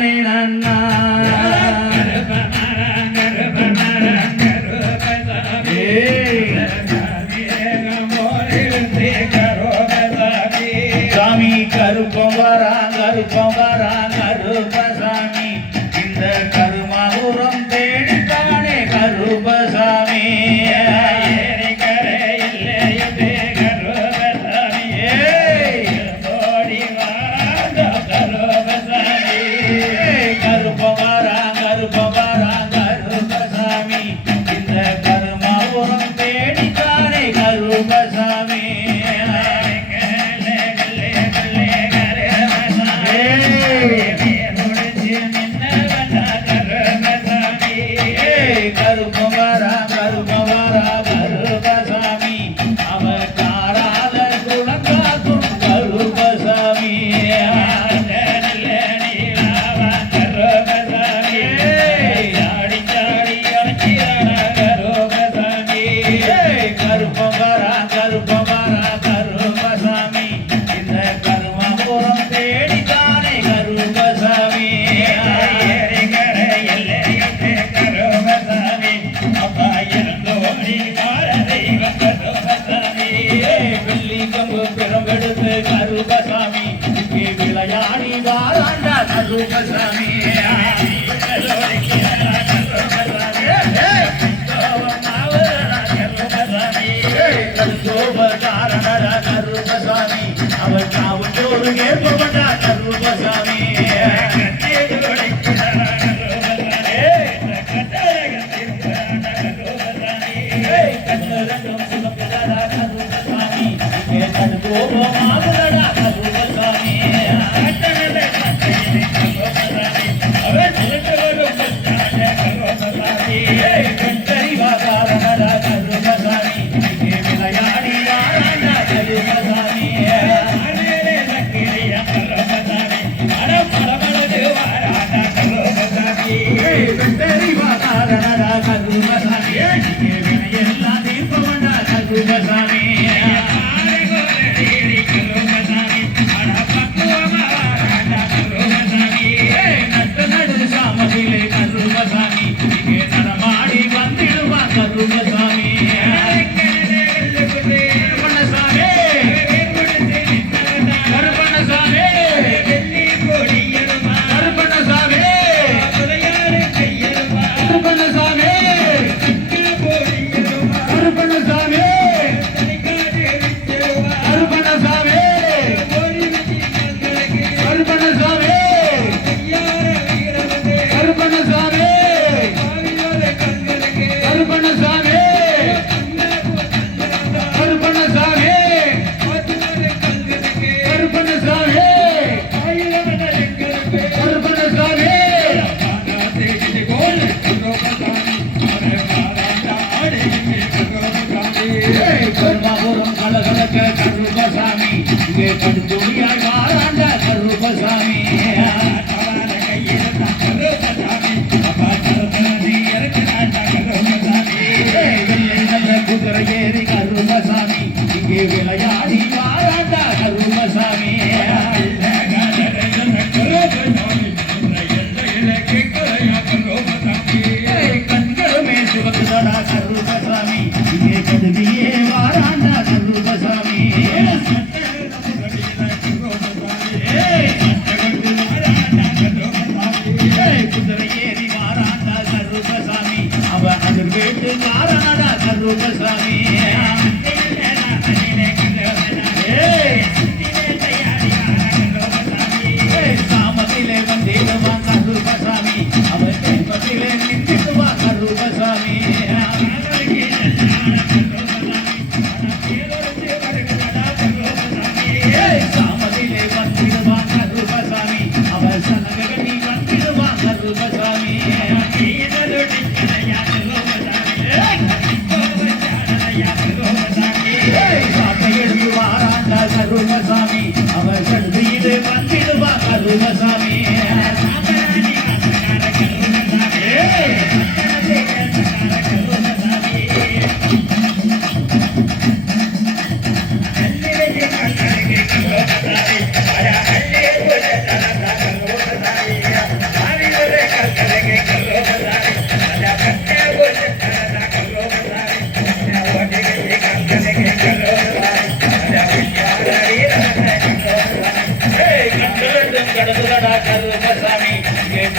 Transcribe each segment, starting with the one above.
தானே நன்னா சாமி கருப்பம் வரா கருப்பசாமி இந்த கருமாபுரம் தேடித்தானே கருப்பசாமி விளையாடி வாராண்டா கருப்பசாமி கருப்பசாமி அவர் காவத்தோடு கேட்பவண்டா கருப்பசாமி கருப்பசாமி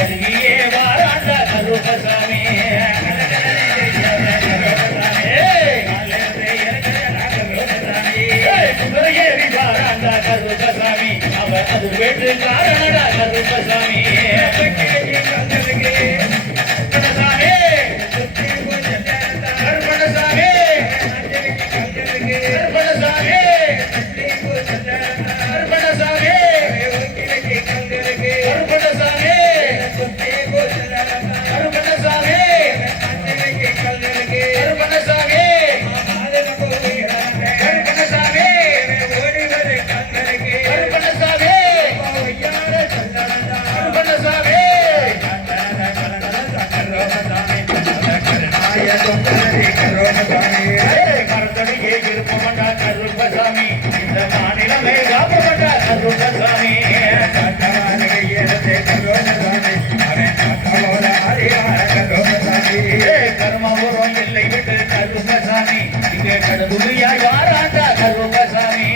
கருகியே வாராண்டா கருப்பசாமி குதிரையேறி வாராண்டா கருப்பசாமி அவர் அது வேட்டு காரணடா கருப்பசாமி கருத்தடியே இருப்பவண்டா கருப்பசாமி இந்த மாநிலமே காப்பவண்டா கருப்பசாமி கர்மபுரம் எல்லை விட்டு கருப்பசாமி இங்கே கடவுளியா யாராண்டா கருப்பசாமி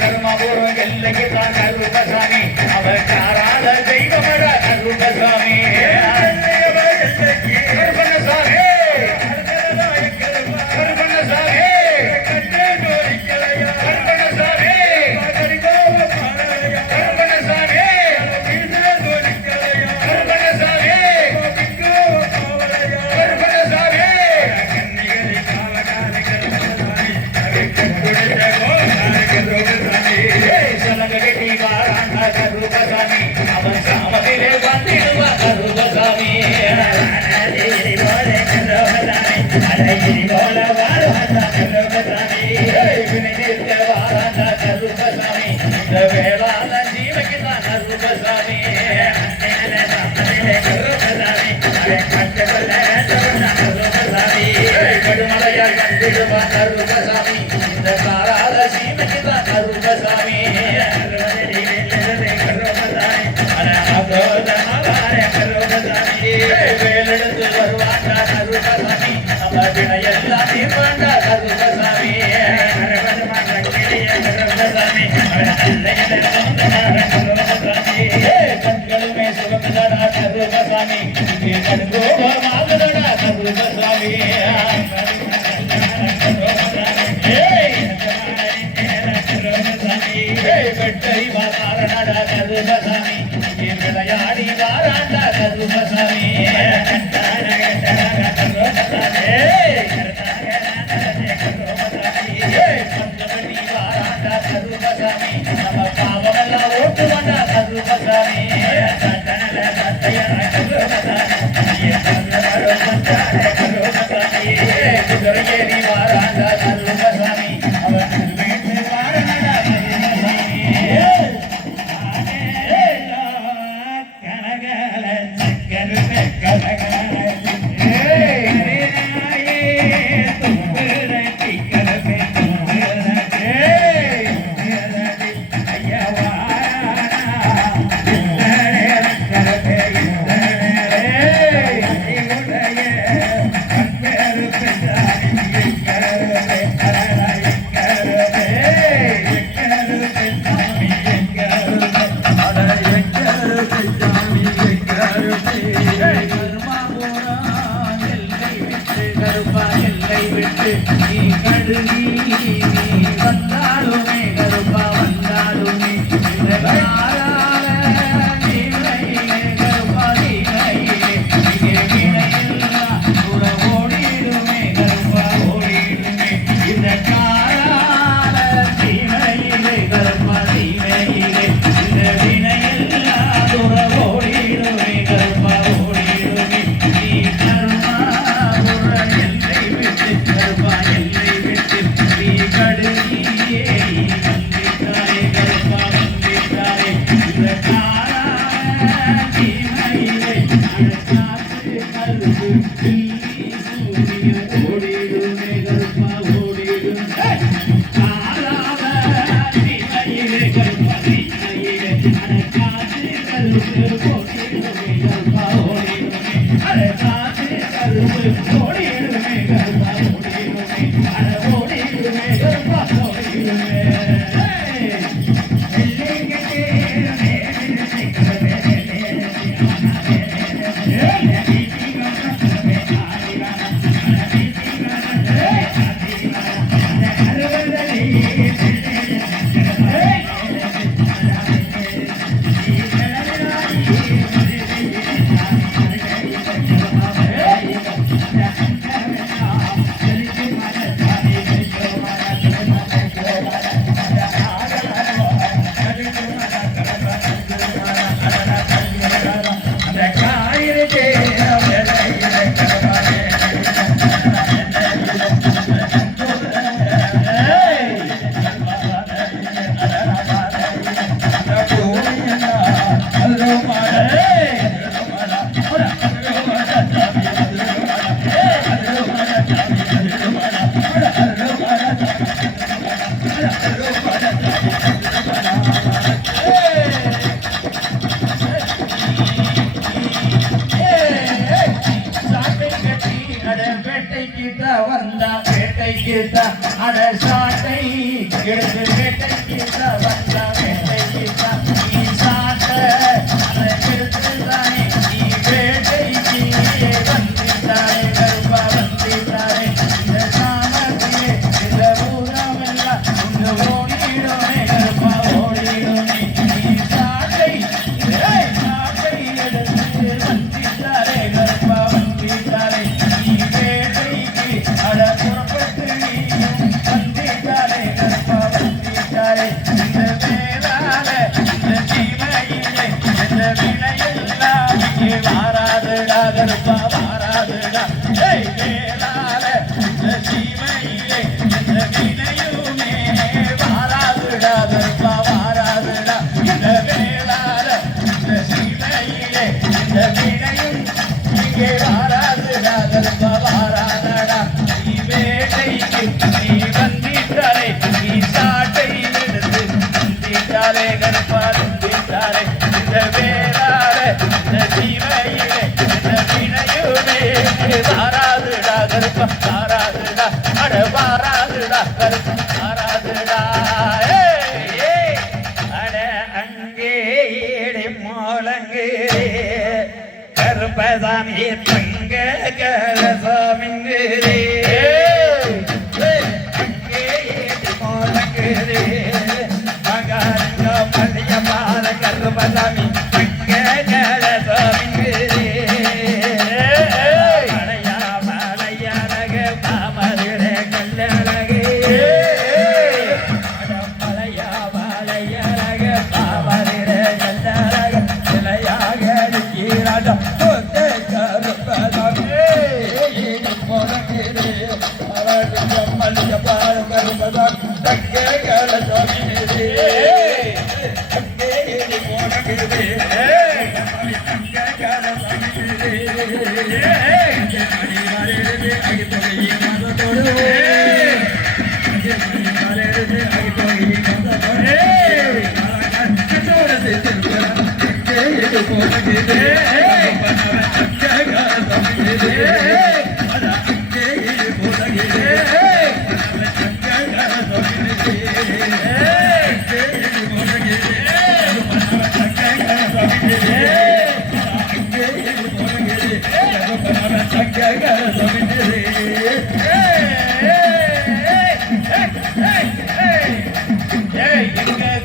கர்மபுரம் எல்லைக்கு தான் கருப்பசாமி அவர் காராத தெய்வமட கருப்பசாமி அவன் சாமத்திலே வந்திடுவா கருப்பசாமி கருப்பசாமி இந்த வேளாண் ஜீவக்கு தான் கருப்பசாமி கடுமலையால் வந்திடுவா கருப்பசாமி இந்த காராத சீமைக்கு தான் கருப்பசாமி வேலெடுத்து வருவாண்டா கருப்பசாமி நம்ம வினையெல்லாம் தீர்வாண்டா கருப்பசாமி கண்களுமே சிவந்தடா கருப்பசாமி இங்கே கடுங்கோபமாகுதடா கருப்பசாமி வெட்டை வாராண்டா கருப்பசாமி இங்கே விளையாடி வாராண்டா கருப்பசாமி பஞ்சமணி வாராண்டா கருப்பசாமி நம்ம பாவமெல்லாம் ஓட்டு அட சாட்டை எடுத்து வேட்டைக்கு வந்தா வேட்டைக்கு நீ சாட்ட அதை எடுத்துதானே நீ வேட்டைக்கு வந்தித்தானே கருப்பா வந்தித்தானே இந்த சாமத்திலே இந்த ஊரமெல்லாம் உங்க ஓடிடுமே கருப்பா ஓடிடுமே நீ சாட்டை சாட்டை எடுத்து வந்தித்தானே கருப்பா வந்தித்தானே நீ வேட்டைக்கு அட கருப்பா வாராதுடா வேளால இந்த சீமையிலே இந்த வினையுமே வாராதுடா கருப்பா வாராதுடா இந்த வேளால இந்த சீமையிலே இந்த வினையும் இங்கே வாராதுடா கருப்பா வாராதடா நீ வேட்டைக்கு நீ வந்திட்டாலே நீ சாட்டை எடுத்து வந்திட்டாலே கருப்பா வந்திட்டாலே இந்த வேளால இந்த சீமையிலே வாராதுடா கருப்பா வாராதுடா அட வாராதுடா கருப்பா வாராதுடா அட அங்கே மோளங்கு கருப்பசாமி தங்க கலசாமிங்கு அங்கே மோளங்கு மகாரங்க மல்லிய பால கருப்பசாமி தங்க கலசாமிங்கு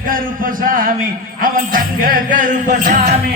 கருப்பசாமி அவன் தங்க கருப்பசாமி